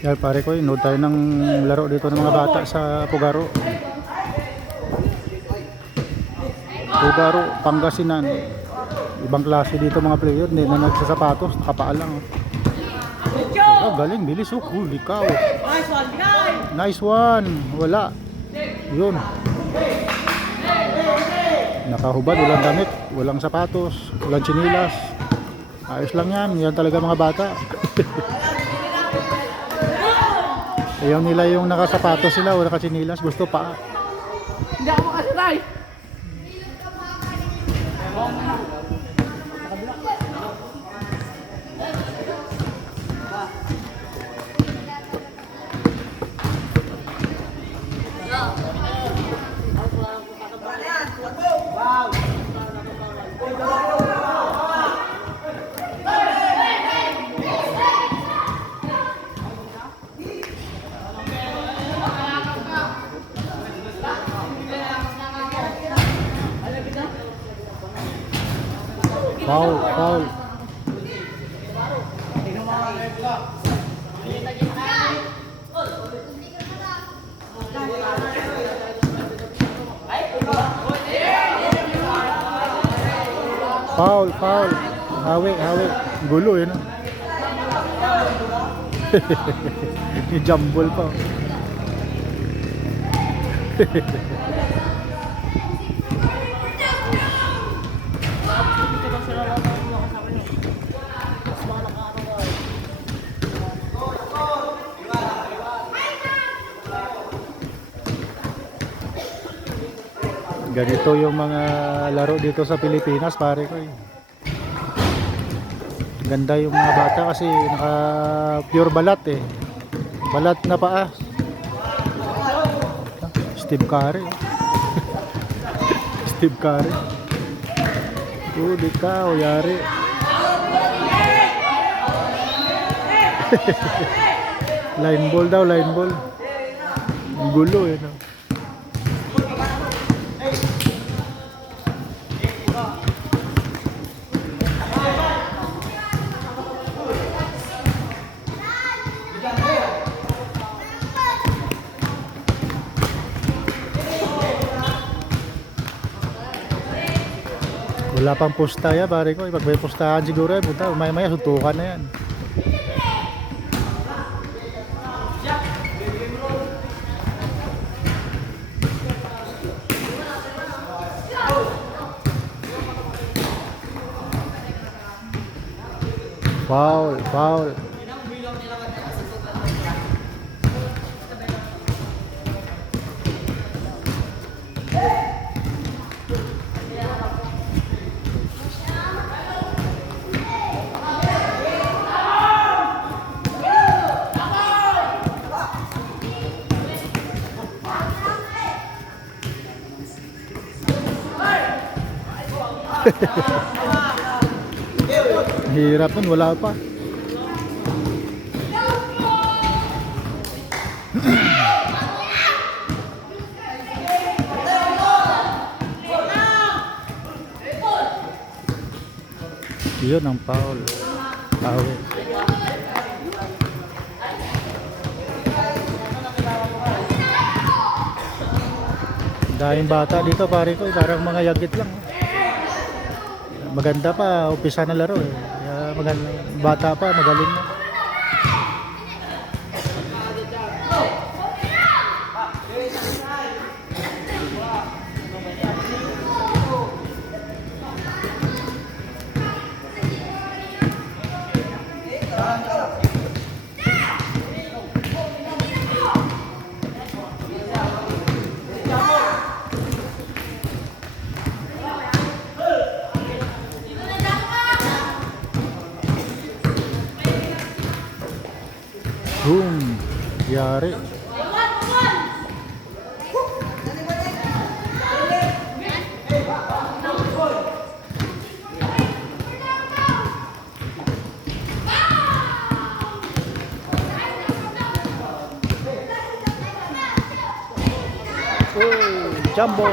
Yan pare ko, nood tayo ng laro dito ng mga bata sa Pugaro. Pugaro, Pangasinan. Ibang klase dito mga player, hindi na nagsasapatos, nakapaa lang. Oh, galing, bilis oh, holy cow. Nice one, wala. Yun. Nakahubad, walang damit, walang sapatos, walang chinilas. Ayos lang yan, yan talaga mga bata. Ayaw nila yung nakasapatos sila o nakachinilas, gusto pa. Hindi ako makasanay. Foul, foul. Foul, foul. Hawi, hawi. Gulo yun. Yung jumble pa. Ganito yung mga laro dito sa Pilipinas pare ko eh. Ganda yung mga bata kasi naka pure balat eh. Balat na paa. Steve Curry. Steve Curry. Di ka o yari. Line ball daw, line ball. Ang gulo eh no. Wala pang pusta ya pare ko. Pag may pustahan siguro eh, puta, maya-maya suntukan na yan. Foul, foul. Hirap nun, wala pa. Yun ang foul. Foul. Dahil bata dito pare ko, parang mga yagit lang. Maganda pa, umpisa na laro eh. Maganda, bata pa, magaling na. Boom! Yari. Oh, jumbo!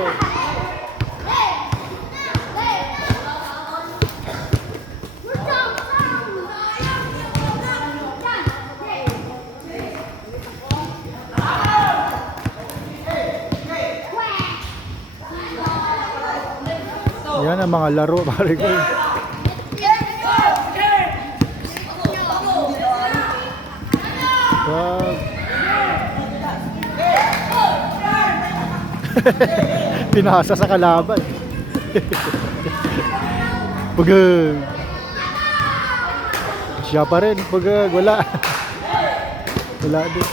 Yan ang mga laro pare ko. Wag. Pinasa sa kalaban. Pugag. Siya pa rin, pugag, wala. Wala din.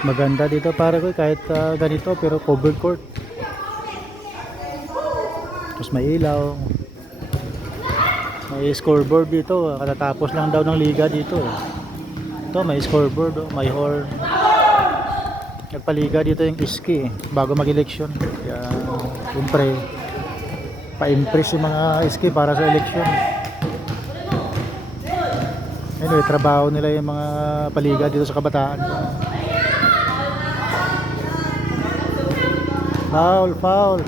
Maganda dito para ko kahit ganito pero covered court. Tapos may ilaw. May scoreboard dito. Katatapos lang daw ng liga dito. Ito may scoreboard, may horn. Nagpaliga dito yung iski bago mag-eleksyon. Kaya siyempre pa-impress yung mga iski para sa eleksyon. Anyway, trabaho nila yung mga paliga dito sa kabataan. Foul, foul.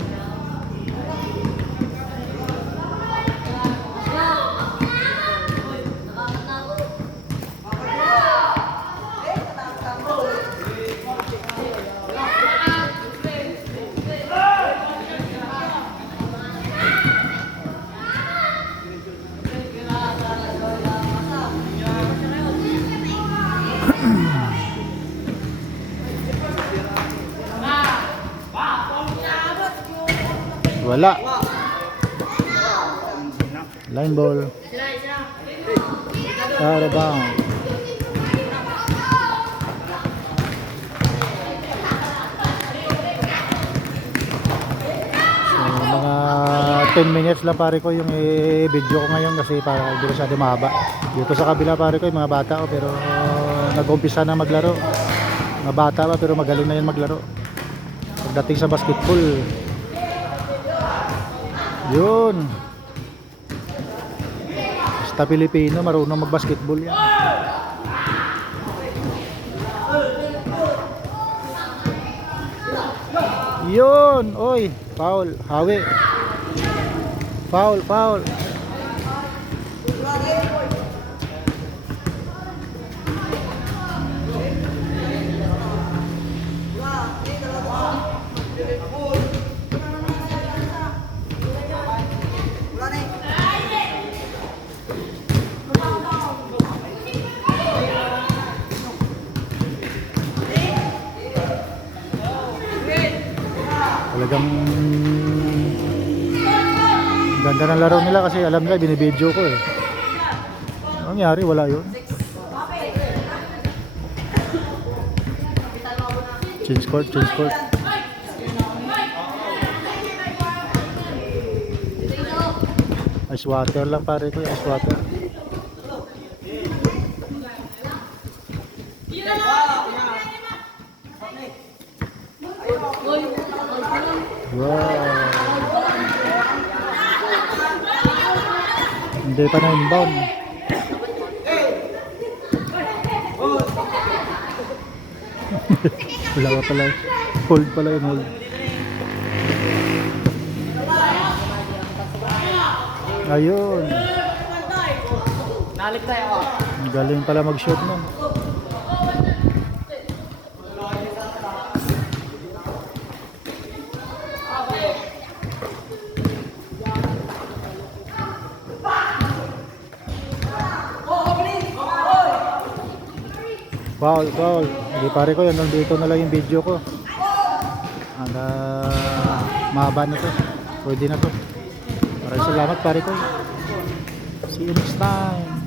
Wala. Line ball. Out of bounds. So, mga 10 minutes lang pare ko yung video ko ngayon kasi para hindi masyado mahaba. Dito sa kabila pare ko yung mga bata ko pero nag-umpisa na maglaro. Mga bata pa pero magaling na yan maglaro. Pagdating sa basketball, yun. Basta Pilipino, marunong mag-basketball yan. Yun, oy, foul, hawi. Foul, foul. Talagang ganda ng laro nila kasi alam nila binibidyo ko eh. Anong nangyari? Wala yun. Change court, change court. Ice water lang pare ko, ice water. Wow. Hindi pa na inbound. Wala pa pala. Hold pala yun, hold. Ayun. Nalik tayo. Galing pala mag-shoot nun. Foul, foul. Hindi pare ko, yan nandito na lang yung video ko. Mahaba na to. Pwede na to. Maraming salamat pare ko. See you next time.